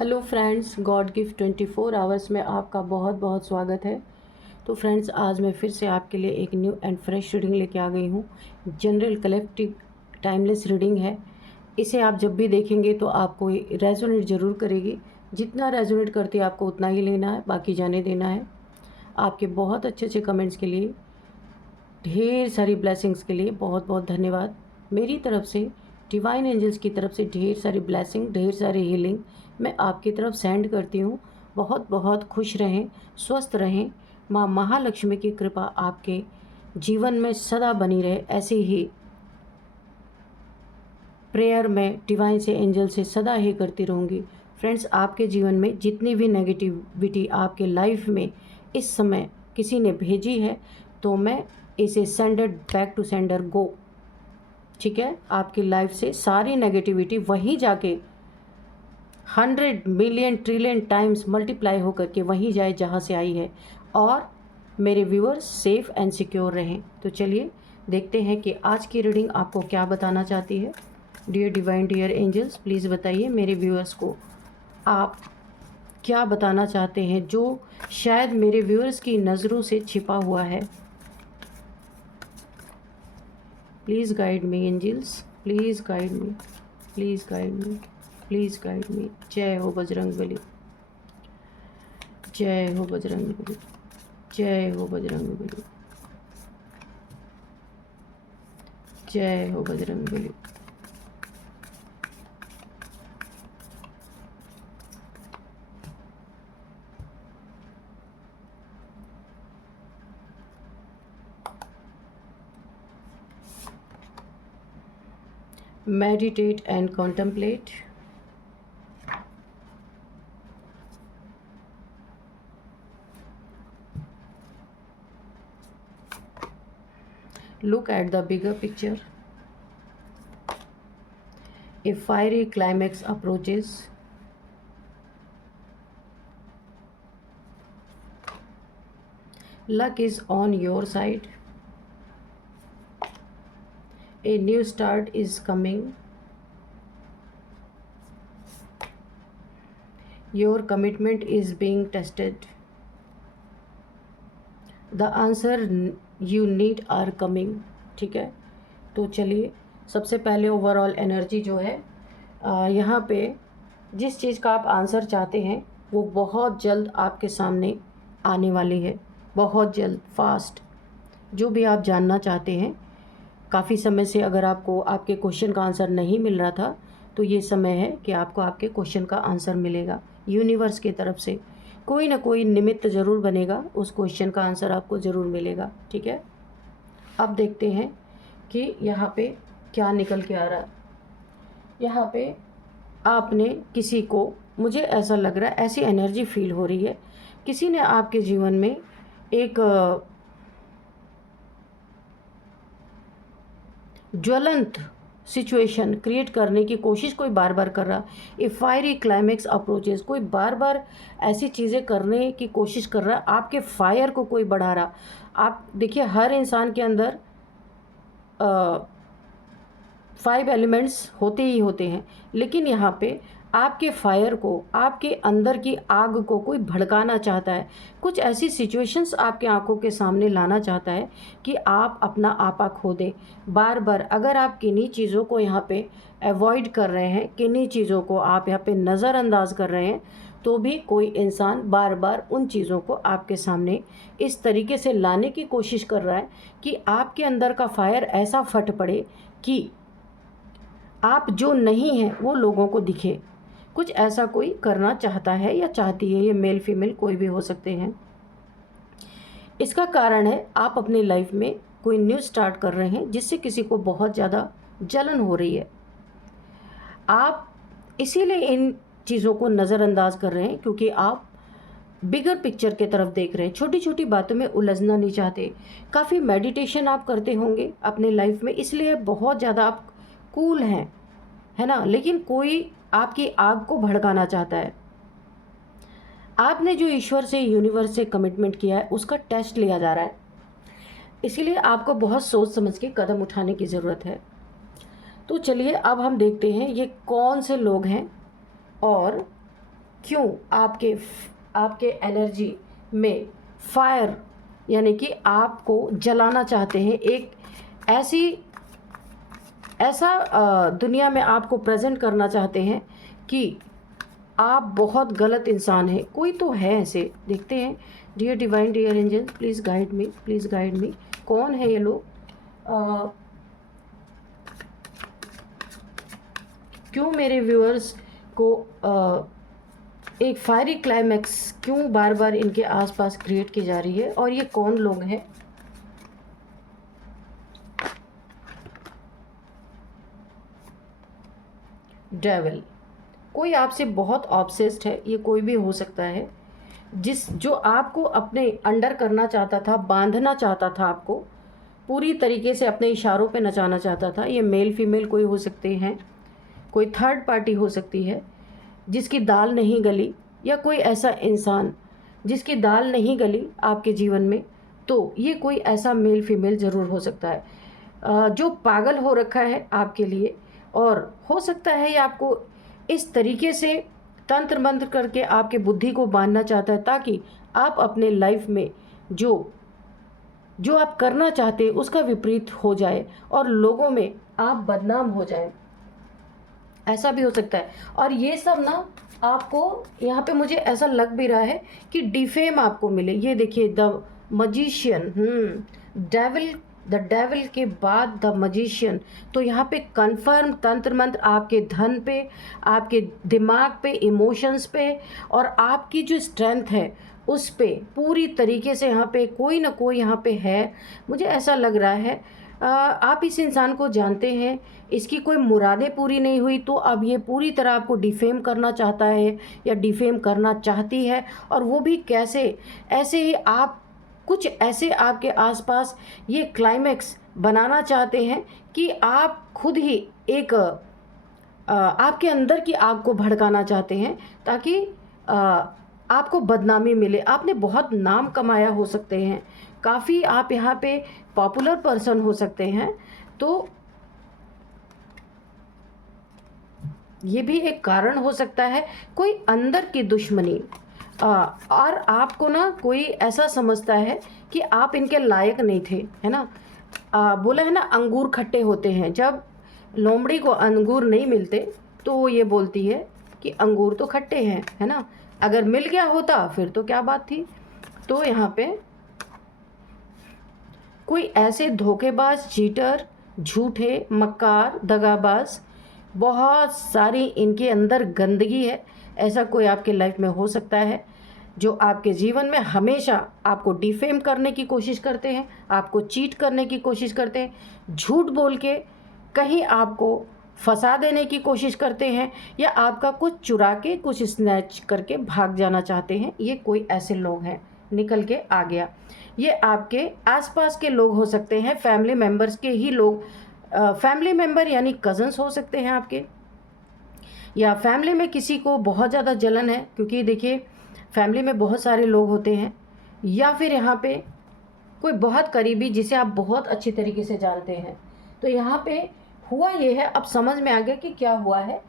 Hello friends, God gift 24 hours में आपका बहुत बहुत स्वागत है। तो फ्रेंड्स, आज मैं फिर से आपके लिए एक न्यू एंड फ्रेश रीडिंग लेके आ गई हूँ। जनरल कलेक्टिव टाइमलेस रीडिंग है। इसे आप जब भी देखेंगे तो आपको रेजोनेट ज़रूर करेगी। जितना रेजोनेट करती है आपको उतना ही लेना है, बाकी जाने देना है। आपके बहुत अच्छे अच्छे कमेंट्स के लिए, ढेर सारी ब्लेसिंग्स के लिए बहुत बहुत धन्यवाद। मेरी तरफ से, डिवाइन एंजल्स की तरफ से ढेर सारी ब्लेसिंग, ढेर सारी हीलिंग मैं आपकी तरफ सेंड करती हूँ। बहुत बहुत खुश रहें, स्वस्थ रहें। माँ महालक्ष्मी की कृपा आपके जीवन में सदा बनी रहे। ऐसे ही प्रेयर मैं डिवाइन से, एंजल से सदा ही करती रहूँगी। फ्रेंड्स, आपके जीवन में जितनी भी नेगेटिविटी आपके लाइफ में इस समय किसी ने भेजी है, तो मैं इसे सेंडेड बैक टू सेंडर गो। ठीक है, आपकी लाइफ से सारी नेगेटिविटी वहीं जाके 100 मिलियन ट्रिलियन टाइम्स मल्टीप्लाई होकर के वहीं जाए जहाँ से आई है, और मेरे व्यूअर्स सेफ़ एंड सिक्योर रहें। तो चलिए देखते हैं कि आज की रीडिंग आपको क्या बताना चाहती है। Dear divine, dear angels, please बताइए मेरे व्यूअर्स को आप क्या बताना चाहते हैं, जो शायद मेरे व्यूअर्स की नज़रों से छिपा हुआ है। Please guide me angels, please guide me, please guide me, please guide me. जय हो बजरंगबली, जय हो बजरंगबली, जय हो बजरंगबली, जय हो Bajrangbali. Meditate and contemplate. Look at the bigger picture. A fiery climax approaches. Luck is on your side. A new start is coming. Your commitment is being tested. The answer you need are coming. ठीक है, तो चलिए सबसे पहले overall energy जो है, यहाँ पे जिस चीज़ का आप आंसर चाहते हैं वो बहुत जल्द आपके सामने आने वाली है। बहुत जल्द, फास्ट। जो भी आप जानना चाहते हैं, काफ़ी समय से अगर आपको आपके क्वेश्चन का आंसर नहीं मिल रहा था, तो ये समय है कि आपको आपके क्वेश्चन का आंसर मिलेगा। यूनिवर्स की तरफ से कोई ना कोई निमित्त ज़रूर बनेगा, उस क्वेश्चन का आंसर आपको ज़रूर मिलेगा। ठीक है, अब देखते हैं कि यहाँ पे क्या निकल के आ रहा है। यहाँ पे आपने किसी को, मुझे ऐसा लग रहा है, ऐसी एनर्जी फील हो रही है, किसी ने आपके जीवन में एक ज्वलंत सिचुएशन क्रिएट करने की कोशिश कोई बार बार कर रहा। ए फायरी क्लाइमेक्स अप्रोचेस, कोई बार बार ऐसी चीज़ें करने की कोशिश कर रहा, आपके फायर को कोई बढ़ा रहा। आप देखिए, हर इंसान के अंदर 5 एलिमेंट्स होते ही होते हैं, लेकिन यहाँ पे आपके फायर को, आपके अंदर की आग को कोई भड़काना चाहता है। कुछ ऐसी सिचुएशंस आपके आंखों के सामने लाना चाहता है कि आप अपना आपा खो दें। बार बार अगर आप किन्हीं चीज़ों को यहाँ पे अवॉइड कर रहे हैं, किन्हीं चीज़ों को आप यहाँ पे नज़रअंदाज कर रहे हैं, तो भी कोई इंसान बार बार उन चीज़ों को आपके सामने इस तरीके से लाने की कोशिश कर रहा है कि आपके अंदर का फायर ऐसा फट पड़े कि आप जो नहीं हैं वो लोगों को दिखे। कुछ ऐसा कोई करना चाहता है या चाहती है, ये मेल फीमेल कोई भी हो सकते हैं। इसका कारण है आप अपनी लाइफ में कोई न्यू स्टार्ट कर रहे हैं, जिससे किसी को बहुत ज़्यादा जलन हो रही है। आप इसीलिए इन चीज़ों को नज़रअंदाज कर रहे हैं क्योंकि आप बिगर पिक्चर के तरफ देख रहे हैं। छोटी छोटी बातों में उलझना नहीं चाहते। काफ़ी मेडिटेशन आप करते होंगे अपने लाइफ में, इसलिए बहुत ज़्यादा आप कूल हैं, है ना। लेकिन कोई आपकी आग को भड़काना चाहता है। आपने जो ईश्वर से, यूनिवर्स से कमिटमेंट किया है, उसका टेस्ट लिया जा रहा है। इसीलिए आपको बहुत सोच समझ के कदम उठाने की ज़रूरत है। तो चलिए अब हम देखते हैं ये कौन से लोग हैं और क्यों आपके आपके एनर्जी में फायर यानी कि आपको जलाना चाहते हैं, एक ऐसा दुनिया में आपको प्रेजेंट करना चाहते हैं कि आप बहुत गलत इंसान हैं। कोई तो है ऐसे, देखते हैं। Dear divine, dear angel, please guide me, please guide me. कौन है ये लोग? क्यों मेरे व्यूअर्स को एक फायरी क्लाइमैक्स क्यों बार बार इनके आसपास क्रिएट की जा रही है, और ये कौन लोग हैं? डेविल, कोई आपसे बहुत ऑब्सेस्ड है, ये कोई भी हो सकता है, जो आपको अपने अंडर करना चाहता था, बांधना चाहता था, आपको पूरी तरीके से अपने इशारों पे नचाना चाहता था। ये मेल फीमेल कोई हो सकते हैं, कोई थर्ड पार्टी हो सकती है जिसकी दाल नहीं गली, या कोई ऐसा इंसान जिसकी दाल नहीं गली आपके जीवन में। तो ये कोई ऐसा मेल फीमेल ज़रूर हो सकता है जो पागल हो रखा है आपके लिए, और हो सकता है ये आपको इस तरीके से तंत्र मंत्र करके आपके बुद्धि को बांधना चाहता है ताकि आप अपने लाइफ में जो आप करना चाहते हैं उसका विपरीत हो जाए और लोगों में आप बदनाम हो जाए। ऐसा भी हो सकता है। और ये सब ना आपको यहाँ पे मुझे ऐसा लग भी रहा है कि डिफेम आपको मिले। ये देखिए, the magician, devil, the devil के बाद द मजिशियन। तो यहाँ पे कन्फर्म तंत्र मंत्र आपके धन पे, आपके दिमाग पे, इमोशंस पे, और आपकी जो स्ट्रेंथ है उस पे पूरी तरीके से यहाँ पे कोई ना कोई यहाँ पे है। मुझे ऐसा लग रहा है आप इस इंसान को जानते हैं, इसकी कोई मुरादें पूरी नहीं हुई तो अब ये पूरी तरह आपको डिफेम करना चाहता है या डिफेम करना चाहती है। और वो भी कैसे? ऐसे ही आप कुछ ऐसे आपके आसपास ये क्लाइमैक्स बनाना चाहते हैं कि आप खुद ही एक आपके अंदर की आग को भड़काना चाहते हैं ताकि आपको बदनामी मिले। आपने बहुत नाम कमाया हो सकते हैं, काफ़ी आप यहाँ पे पॉपुलर पर्सन हो सकते हैं, तो ये भी एक कारण हो सकता है। कोई अंदर की दुश्मनी, और आपको ना कोई ऐसा समझता है कि आप इनके लायक नहीं थे, है ना। बोला है ना, अंगूर खट्टे होते हैं। जब लोमड़ी को अंगूर नहीं मिलते तो वो ये बोलती है कि अंगूर तो खट्टे हैं, है ना। अगर मिल गया होता फिर तो क्या बात थी। तो यहाँ पे कोई ऐसे धोखेबाज, चीटर, झूठे, मक्कार, दगाबाज, बहुत सारी इनके अंदर गंदगी है। ऐसा कोई आपके लाइफ में हो सकता है जो आपके जीवन में हमेशा आपको डिफेम करने की कोशिश करते हैं, आपको चीट करने की कोशिश करते हैं, झूठ बोल के कहीं आपको फंसा देने की कोशिश करते हैं, या आपका कुछ चुरा के, कुछ स्नैच करके भाग जाना चाहते हैं। ये कोई ऐसे लोग हैं। निकल के आ गया। ये आपके आसपास के लोग हो सकते हैं, फैमिली मेम्बर्स के ही लोग। फैमिली मेम्बर यानी कज़न्स हो सकते हैं आपके, या फैमिली में किसी को बहुत ज़्यादा जलन है, क्योंकि देखिए फैमिली में बहुत सारे लोग होते हैं, या फिर यहाँ पे कोई बहुत करीबी जिसे आप बहुत अच्छी तरीके से जानते हैं। तो यहाँ पे हुआ ये है, अब समझ में आ गया कि क्या हुआ है,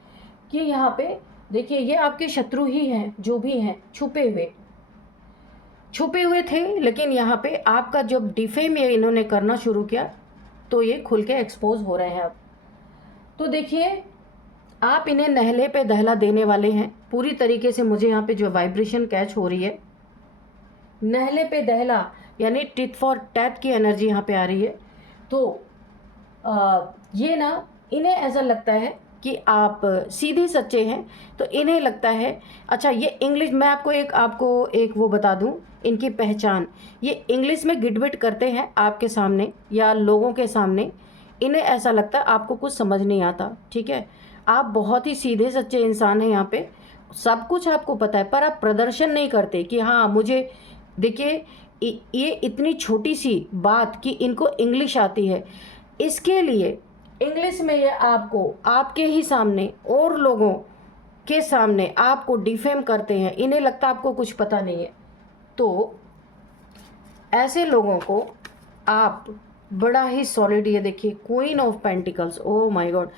कि यहाँ पे देखिए ये आपके शत्रु ही हैं, जो भी हैं छुपे हुए थे। लेकिन यहाँ पे आपका जब डिफेम ये इन्होंने करना शुरू किया तो ये खुल के एक्सपोज हो रहे हैं अब। तो देखिए आप इन्हें नहले पे दहला देने वाले हैं पूरी तरीके से। मुझे यहाँ पे जो वाइब्रेशन कैच हो रही है, नहले पे दहला यानी टिट फॉर टैट की एनर्जी यहाँ पे आ रही है। तो ये ना, इन्हें ऐसा लगता है कि आप सीधे सच्चे हैं, तो इन्हें लगता है अच्छा ये इंग्लिश, मैं आपको एक वो बता दूं इनकी पहचान। ये इंग्लिश में गिटबिट करते हैं आपके सामने या लोगों के सामने। इन्हें ऐसा लगता है आपको कुछ समझ नहीं आता, ठीक है। आप बहुत ही सीधे सच्चे इंसान हैं, यहाँ पे सब कुछ आपको पता है, पर आप प्रदर्शन नहीं करते कि हाँ मुझे। देखिए ये इतनी छोटी सी बात कि इनको इंग्लिश आती है, इसके लिए इंग्लिश में ये आपको आपके ही सामने और लोगों के सामने आपको डिफेम करते हैं। इन्हें लगता है आपको कुछ पता नहीं है। तो ऐसे लोगों को आप बड़ा ही सॉलिड, ये देखिए queen of pentacles, oh my God,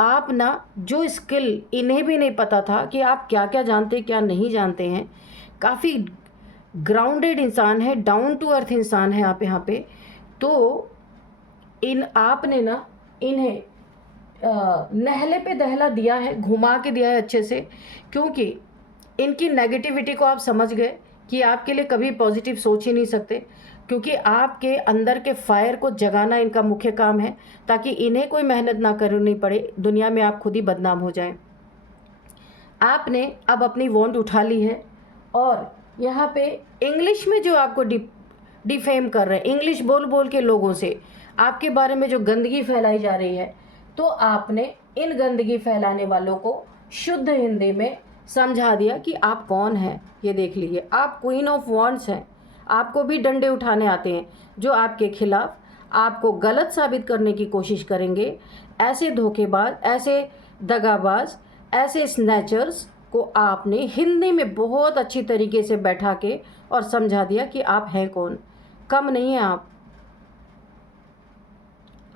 आप ना जो स्किल इन्हें भी नहीं पता था कि आप क्या क्या जानते क्या नहीं जानते हैं, काफ़ी ग्राउंडेड इंसान है, डाउन टू अर्थ इंसान है आप यहाँ पे, तो इन आपने ना इन्हें नहले पे दहला दिया है, घुमा के दिया है अच्छे से, क्योंकि इनकी नेगेटिविटी को आप समझ गए कि आपके लिए कभी पॉजिटिव सोच ही नहीं सकते, क्योंकि आपके अंदर के फायर को जगाना इनका मुख्य काम है, ताकि इन्हें कोई मेहनत ना करनी पड़े, दुनिया में आप खुद ही बदनाम हो जाएं। आपने अब अपनी वॉन्ट उठा ली है और यहाँ पे इंग्लिश में जो आपको डिफेम कर रहे हैं, इंग्लिश बोल बोल के लोगों से आपके बारे में जो गंदगी फैलाई जा रही है, तो आपने इन गंदगी फैलाने वालों को शुद्ध हिंदी में समझा दिया कि आप कौन हैं। ये देख लीजिए, आप क्वीन ऑफ वॉन्ड्स हैं। आपको भी डंडे उठाने आते हैं जो आपके खिलाफ आपको गलत साबित करने की कोशिश करेंगे। ऐसे धोखेबाज, ऐसे दगाबाज, ऐसे स्नैचर्स को आपने हिंदी में बहुत अच्छी तरीके से बैठा के और समझा दिया कि आप हैं कौन, कम नहीं हैं आप।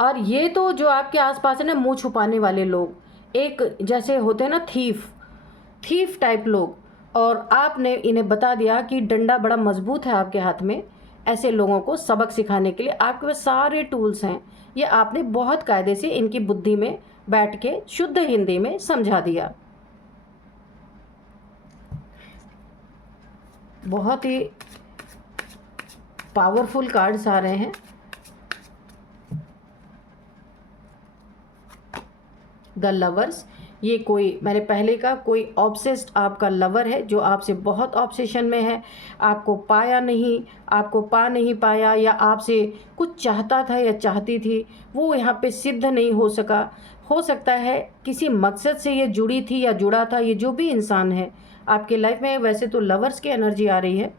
और ये तो जो आपके आसपास है ना, मुंह छुपाने वाले लोग, एक जैसे होते हैं ना थीफ टाइप लोग, और आपने इन्हें बता दिया कि डंडा बड़ा मजबूत है आपके हाथ में। ऐसे लोगों को सबक सिखाने के लिए आपके पास सारे टूल्स हैं। ये आपने बहुत कायदे से इनकी बुद्धि में बैठ के शुद्ध हिंदी में समझा दिया। बहुत ही पावरफुल कार्ड्स आ रहे हैं। द लवर्स, ये कोई, मैंने पहले कहा, कोई ऑब्सेस्ड आपका लवर है जो आपसे बहुत ऑब्सेशन में है, आपको पाया नहीं, आपको पा नहीं पाया, या आपसे कुछ चाहता था या चाहती थी, वो यहाँ पे सिद्ध नहीं हो सका। हो सकता है किसी मकसद से ये जुड़ी थी या जुड़ा था, ये जो भी इंसान है आपके लाइफ में। वैसे तो लवर्स की एनर्जी आ रही है,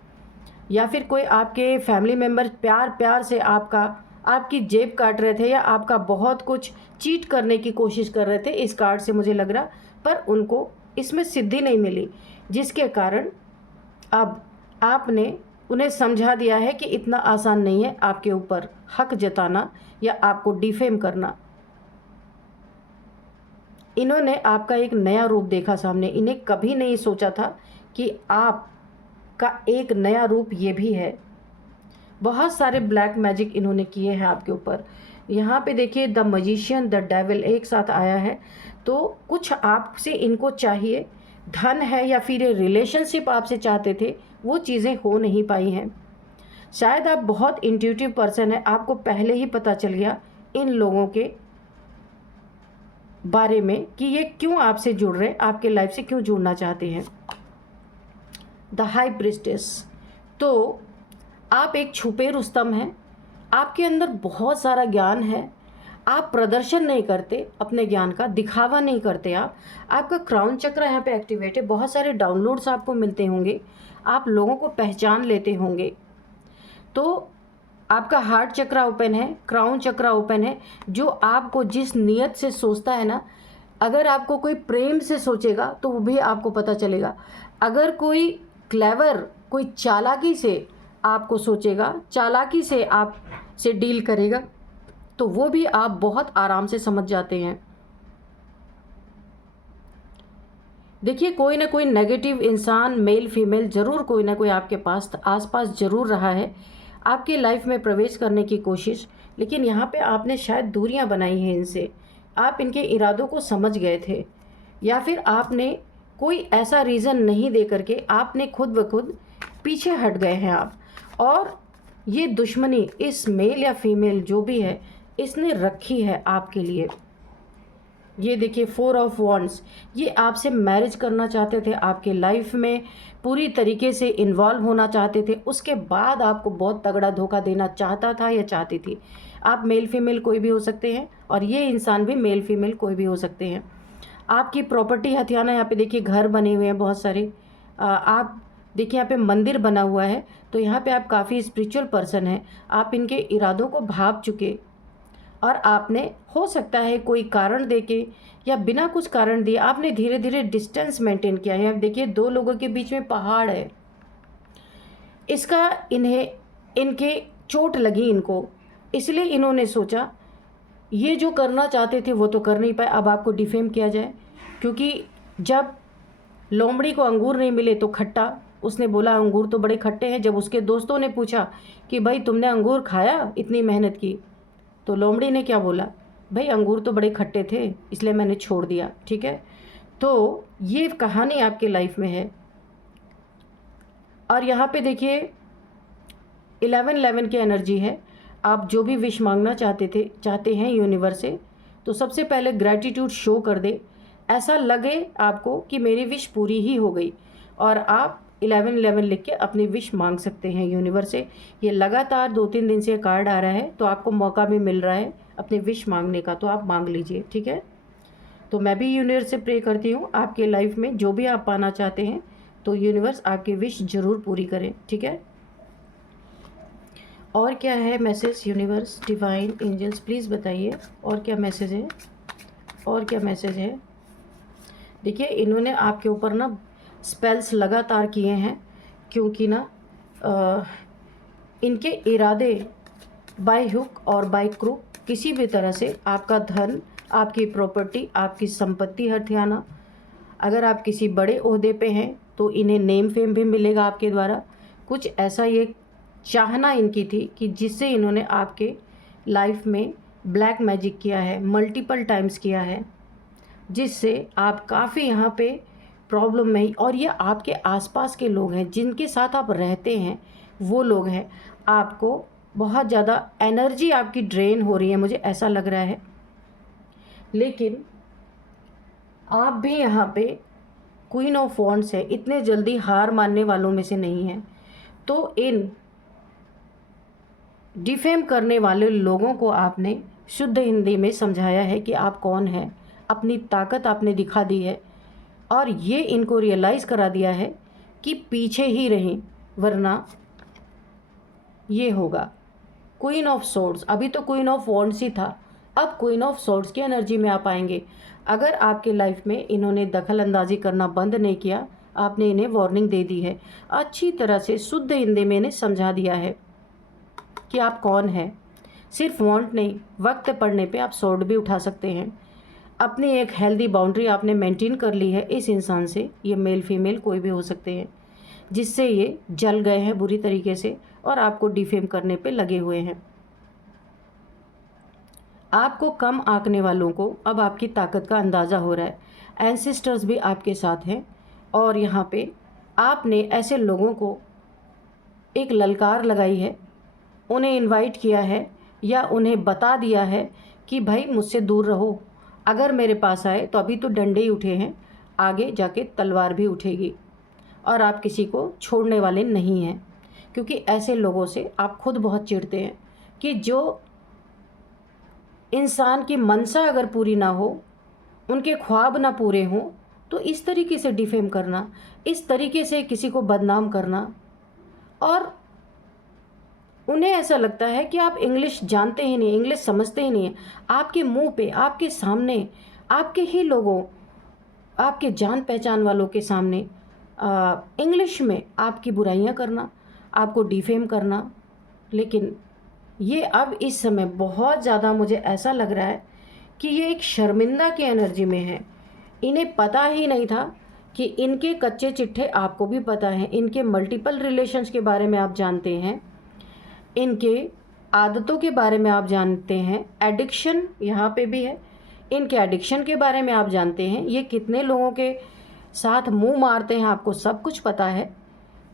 या फिर कोई आपके फैमिली मेम्बर प्यार से आपकी जेब काट रहे थे, या आपका बहुत कुछ चीट करने की कोशिश कर रहे थे, इस कार्ड से मुझे लग रहा, पर उनको इसमें सिद्धि नहीं मिली, जिसके कारण अब आपने उन्हें समझा दिया है कि इतना आसान नहीं है आपके ऊपर हक जताना या आपको डिफेम करना। इन्होंने आपका एक नया रूप देखा सामने। इन्हें कभी नहीं सोचा था कि आपका एक नया रूप ये भी है। बहुत सारे ब्लैक मैजिक इन्होंने किए हैं आपके ऊपर। यहाँ पे देखिए, द मजिशियन, द डेविल एक साथ आया है, तो कुछ आपसे इनको चाहिए, धन है या फिर रिलेशनशिप आपसे चाहते थे, वो चीज़ें हो नहीं पाई हैं। शायद आप बहुत इंट्यूटिव पर्सन है, आपको पहले ही पता चल गया इन लोगों के बारे में कि ये क्यों आपसे जुड़ रहे, आपके लाइफ से क्यों जुड़ना चाहते हैं। द हाई प्रिस्टेस, तो आप एक छुपे रुस्तम हैं, आपके अंदर बहुत सारा ज्ञान है, आप प्रदर्शन नहीं करते अपने ज्ञान का, दिखावा नहीं करते आपका क्राउन चक्र यहाँ पे एक्टिवेट है, बहुत सारे डाउनलोड्स आपको मिलते होंगे, आप लोगों को पहचान लेते होंगे। तो आपका हार्ट चक्र ओपन है, क्राउन चक्र ओपन है, जो आपको जिस नियत से सोचता है ना, अगर आपको कोई प्रेम से सोचेगा तो वो भी आपको पता चलेगा। अगर कोई क्लेवर, कोई चालाकी से आपको सोचेगा, चालाकी से आप से डील करेगा, तो वो भी आप बहुत आराम से समझ जाते हैं। देखिए, कोई ना कोई नेगेटिव इंसान, मेल फीमेल, ज़रूर कोई ना कोई आपके पास आसपास ज़रूर रहा है, आपके लाइफ में प्रवेश करने की कोशिश, लेकिन यहाँ पे आपने शायद दूरियाँ बनाई हैं इनसे। आप इनके इरादों को समझ गए थे, या फिर आपने कोई ऐसा रीज़न नहीं दे करके आपने खुद ब खुद पीछे हट गए हैं आप। और ये दुश्मनी इस मेल या फीमेल जो भी है इसने रखी है आपके लिए। ये देखिए, 4 ऑफ वॉन्ड्स, ये आपसे मैरिज करना चाहते थे, आपके लाइफ में पूरी तरीके से इन्वॉल्व होना चाहते थे, उसके बाद आपको बहुत तगड़ा धोखा देना चाहता था या चाहती थी। आप मेल फीमेल कोई भी हो सकते हैं, और ये इंसान भी मेल फीमेल कोई भी हो सकते हैं। आपकी प्रॉपर्टी हथियाना, यहाँ पे देखिए घर बने हुए हैं बहुत सारे, आप देखिए यहाँ पे मंदिर बना हुआ है, तो यहाँ पे आप काफ़ी स्पिरिचुअल पर्सन हैं, आप इनके इरादों को भाप चुके, और आपने हो सकता है कोई कारण देके या बिना कुछ कारण दिए आपने धीरे धीरे डिस्टेंस मेंटेन किया है। देखिए, 2 लोगों के बीच में पहाड़ है, इसका इन्हें, इनके चोट लगी इनको, इसलिए इन्होंने सोचा ये जो करना चाहते थे वो तो कर नहीं पाए, अब आपको डिफेम किया जाए। क्योंकि जब लोमड़ी को अंगूर नहीं मिले तो खट्टा, उसने बोला अंगूर तो बड़े खट्टे हैं। जब उसके दोस्तों ने पूछा कि भाई तुमने अंगूर खाया, इतनी मेहनत की, तो लोमड़ी ने क्या बोला, भाई अंगूर तो बड़े खट्टे थे इसलिए मैंने छोड़ दिया। ठीक है, तो ये कहानी आपके लाइफ में है। और यहाँ पे देखिए 11-11 की एनर्जी है। आप जो भी विश मांगना चाहते हैं यूनिवर्स से, तो सबसे पहले ग्रैटिट्यूड शो कर दे। ऐसा लगे आपको कि मेरी विश पूरी ही हो गई, और आप 11-11 लिख के अपनी विश मांग सकते हैं यूनिवर्स से। ये लगातार 2-3 दिन से कार्ड आ रहा है, तो आपको मौका भी मिल रहा है अपनी विश मांगने का, तो आप मांग लीजिए। ठीक है, तो मैं भी यूनिवर्स से प्रे करती हूँ आपके लाइफ में जो भी आप पाना चाहते हैं, तो यूनिवर्स आपकी विश ज़रूर पूरी करे। ठीक है, और क्या है message universe, divine angels please बताइए, और क्या मैसेज है, और क्या मैसेज है। देखिए इन्होंने आपके ऊपर ना स्पेल्स लगातार किए हैं, क्योंकि ना इनके इरादे बाय हुक और बाय क्रूक किसी भी तरह से आपका धन, आपकी प्रॉपर्टी, आपकी संपत्ति हथियाना। अगर आप किसी बड़े ओहदे पे हैं तो इन्हें नेम फेम भी मिलेगा आपके द्वारा। कुछ ऐसा ये चाहना इनकी थी कि जिससे इन्होंने आपके लाइफ में ब्लैक मैजिक किया है, मल्टीपल टाइम्स किया है, जिससे आप काफ़ी यहाँ पे प्रॉब्लम में। और ये आपके आसपास के लोग हैं जिनके साथ आप रहते हैं, वो लोग हैं। आपको बहुत ज़्यादा एनर्जी आपकी ड्रेन हो रही है, मुझे ऐसा लग रहा है। लेकिन आप भी यहाँ पे क्वीन ऑफ वॉन्ड्स है, इतने जल्दी हार मानने वालों में से नहीं हैं। तो इन डिफेम करने वाले लोगों को आपने शुद्ध हिंदी में समझाया है कि आप कौन हैं, अपनी ताकत आपने दिखा दी है, और ये इनको रियलाइज़ करा दिया है कि पीछे ही रहें, वरना ये होगा। क्वीन ऑफ सोर्ड्स, अभी तो क्वीन ऑफ वॉन्ड्स ही था, अब क्वीन ऑफ सोर्ड्स की एनर्जी में आप आएंगे। अगर आपके लाइफ में इन्होंने दखल अंदाजी करना बंद नहीं किया, आपने इन्हें वार्निंग दे दी है, अच्छी तरह से शुद्ध हिंदी में इन्हें समझा दिया है कि आप कौन हैं। सिर्फ वांट नहीं, वक्त पड़ने पे आप सोर्ड भी उठा सकते हैं। अपनी एक हेल्दी बाउंड्री आपने मेंटेन कर ली है इस इंसान से, ये मेल फीमेल कोई भी हो सकते हैं, जिससे ये जल गए हैं बुरी तरीके से और आपको डिफेम करने पे लगे हुए हैं। आपको कम आंकने वालों को अब आपकी ताकत का अंदाज़ा हो रहा है। एंसेस्टर्स भी आपके साथ हैं, और यहाँ पे आपने ऐसे लोगों को एक ललकार लगाई है, उन्हें इनवाइट किया है या उन्हें बता दिया है कि भाई मुझसे दूर रहो। अगर मेरे पास आए तो अभी तो डंडे ही उठे हैं, आगे जाके तलवार भी उठेगी, और आप किसी को छोड़ने वाले नहीं हैं। क्योंकि ऐसे लोगों से आप खुद बहुत चिढ़ते हैं कि जो इंसान की मनसा अगर पूरी ना हो, उनके ख्वाब ना पूरे हों, तो इस तरीके से डिफेम करना, इस तरीके से किसी को बदनाम करना। और उन्हें ऐसा लगता है कि आप इंग्लिश जानते ही नहीं, इंग्लिश समझते ही नहीं हैं। आपके मुंह पे, आपके सामने, आपके ही लोगों, आपके जान पहचान वालों के सामने इंग्लिश में आपकी बुराइयां करना, आपको डिफेम करना। लेकिन ये अब इस समय बहुत ज़्यादा मुझे ऐसा लग रहा है कि ये एक शर्मिंदा की एनर्जी में है। इन्हें पता ही नहीं था कि इनके कच्चे चिट्ठे आपको भी पता है, इनके मल्टीपल रिलेशंस के बारे में आप जानते हैं, इनके आदतों के बारे में आप जानते हैं, एडिक्शन यहाँ पे भी है, इनके एडिक्शन के बारे में आप जानते हैं, ये कितने लोगों के साथ मुंह मारते हैं आपको सब कुछ पता है।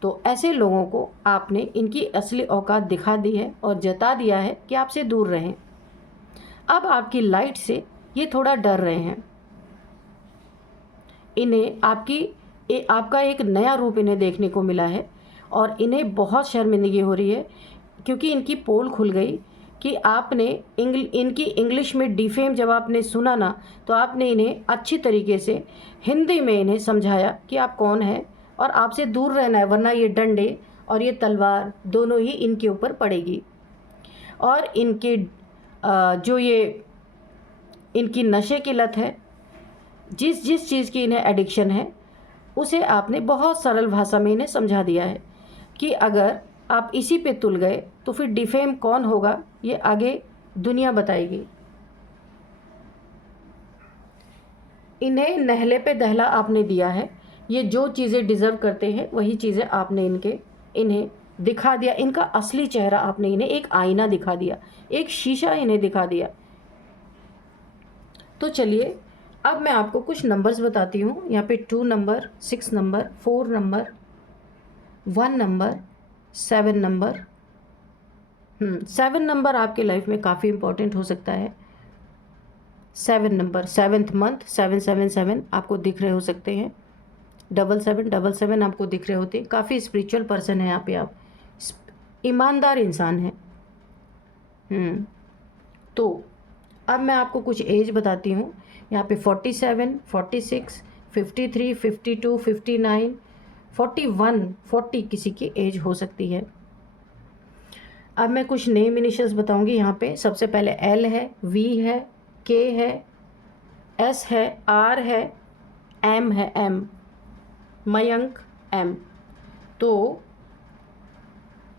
तो ऐसे लोगों को आपने इनकी असली औकात दिखा दी है और जता दिया है कि आपसे दूर रहें। अब आपकी लाइट से ये थोड़ा डर रहे हैं। इन्हें आपका एक नया रूप इन्हें देखने को मिला है, और इन्हें बहुत शर्मिंदगी हो रही है, क्योंकि इनकी पोल खुल गई कि आपने इनकी इंग्लिश में डिफेम जब आपने सुना ना, तो आपने इन्हें अच्छी तरीके से हिंदी में इन्हें समझाया कि आप कौन हैं और आपसे दूर रहना है, वरना ये डंडे और ये तलवार दोनों ही इनके ऊपर पड़ेगी। और इनके जो ये इनकी नशे की लत है, जिस जिस चीज़ की इन्हें एडिक्शन है, उसे आपने बहुत सरल भाषा में इन्हें समझा दिया है कि अगर आप इसी पे तुल गए तो फिर डिफेम कौन होगा ये आगे दुनिया बताएगी। इन्हें नहले पे दहला आपने दिया है। ये जो चीज़ें डिज़र्व करते हैं वही चीज़ें आपने इन्हें दिखा दिया। इनका असली चेहरा आपने इन्हें एक आईना दिखा दिया, एक शीशा इन्हें दिखा दिया। तो चलिए अब मैं आपको कुछ नंबर्स बताती हूँ। यहाँ पे 2 number, 6 number, 4 number, 1 number, 7 number. 7 number आपके लाइफ में काफ़ी इंपॉर्टेंट हो सकता है। 7 नंबर, 7th मंथ, 777 आपको दिख रहे हो सकते हैं। 7777 आपको दिख रहे होते हैं। काफ़ी स्पिरिचुअल पर्सन है यहाँ पे आप, ईमानदार इंसान हैं। तो अब मैं आपको कुछ एज बताती हूँ। यहाँ पे 47, 46, 53, 52, 59, 41, 40 किसी की एज हो सकती है। अब मैं कुछ नेम इनिशियल्स बताऊंगी। यहाँ पे सबसे पहले एल है, वी है, के है, एस है, आर है, एम है, एम, मयंक, एम। तो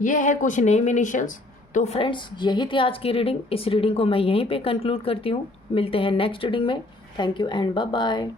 ये है कुछ नेम इनिशियल्स। तो फ्रेंड्स, यही थी आज की रीडिंग। इस रीडिंग को मैं यहीं पे कंक्लूड करती हूँ। मिलते हैं नेक्स्ट रीडिंग में। Thank you and bye bye.